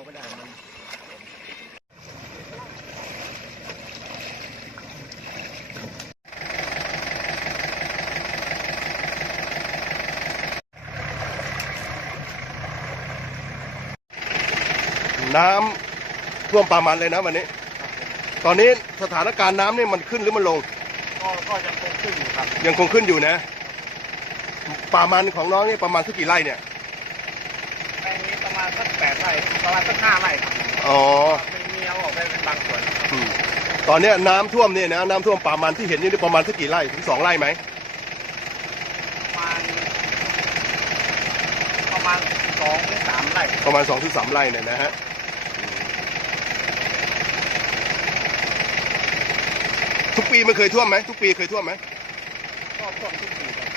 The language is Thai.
าก็ได้มันน้ำท่วมปลามันเลยนะวันนี้ ตอนนี้สถานการณ์น้ำนี่มันขึ้นหรือมันลง ก็ยังคงขึ้นอยู่ครับ ยังคงขึ้นอยู่นะ ปลามันของน้องนี่ประมาณสักกี่ไร่เนี่ย มาณสักแปดไร่ประมาณสักห้าไร่ครับอ๋อมีมีเอาออกไปเป็นบางส่วนครับอืมตอนเนี้ยน้ำท่วมเนี่ยนะน้ำท่วมป่ามันที่เห็นนี่ประมาณสักกี่ไร่ถึงสองไร่ไหมประมาณประมาณสองถึงสามไร่ประมาณสองถึงสามไร่เนี่ยนะฮะทุกปีมันเคยท่วมไหมทุกปีเคยท่วมไหมก็ท่วมทุกปีครับอ๋อครับ